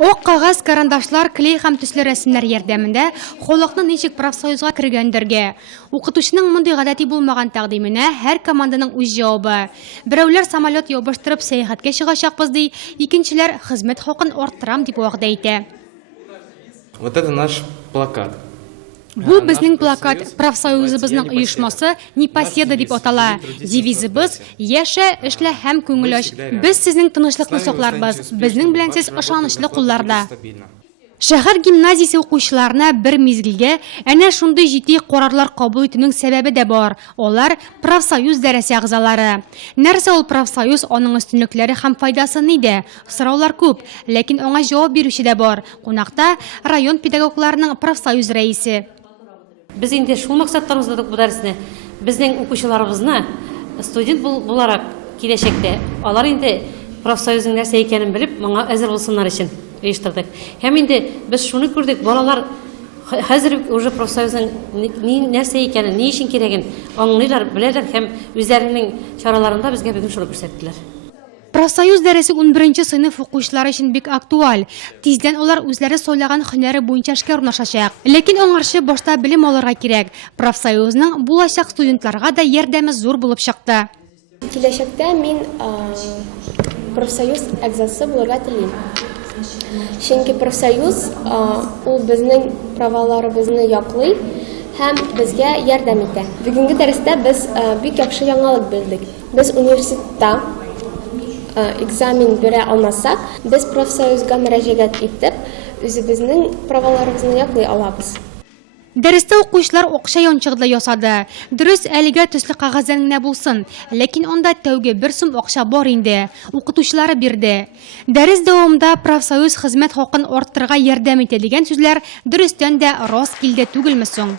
Оқ қағаз, карандашлар, клей һәм төсле рәсемнәр ярдәмендә халыкны ничек профсоюзга кергәндергә. Укытучының мондый гадәти булмаган тәкъдименә һәр команданың үз җавабы. Берәүләр самолет ябыштырып сәяхәткә чыгачакбыз ди, икенчеләр хезмәт хакын арттырам дип вәгъдә итә. Вот это наш плакат. Бу безнең плакат, профсоюзыбызның оешмасы Непоседа дип атала. Девизыбыз яшә, эшлә һәм күңел ач. Без сезнең тынычлыкны сакларбыз. Безнең белән сез ышанычлы кулларда. Шәһәр гимназиясе укучыларына бер мизгелгә әнә шундый җитди карарлар кабул итүнең сәбәбе дә бар. Алар профсоюз дәресе әгъзалары. Нәрсә ул профсоюз, аның өстенлекләре һәм файдасы нидә? Сораулар күп, ләкин аңа җавап бирүче дә бар. Кунакта район педагогларының профсоюз рәисе. Biz инде шул максаттан узадык бу дәресне. Безнең укучыларыбызны студент буларак киләчәктә алар инде профсоюзның нәрсә икәнен белеп, моңа әзер булсыннар өчен оештырдык. Һәм инде без шуны күрдек, балалар хәзер уже профсоюзның нәрсә икәнен, ни өчен кирәген аңлыйлар, беләләр һәм үзләренең чараларында безгә бүген шуны күрсәттеләр. Профсоюз дәресе 11-нче сыйныф укучылары өчен бик актуаль. Тиздән алар үзләре сайлаган һөнәре буенча эшкә урнашачак. Ләкин аңарчы башта белем алырга кирәк. Профсоюзның булачак студентларга да ярдәме зур булып чыкты. Киләчәктә мин профсоюз әгъзасы булырга телим. Чөнки профсоюз ул безнең праваларыбызны яклый һәм безгә ярдәм итә. Бүгенге дәрестә без бик яхшы яңалык белдек. Без университетта экзамен бирә алмасак, без профсоюзга мөрәҗәгать итеп, үзебезнең праваларыбызны яклый алабыз. Дәрестә укучылар акча янчыгыда ясады. Дөрес, әлегә төсле кәгазьдән генә булсын, ләкин анда тәүге 1 сум акча бар инде. Укытучылары бирде. Дәрес дәвамында профсоюз хезмәт хакын арттырырга ярдәм итә дигән сүзләр дөрестән дә рас килде түгелме соң?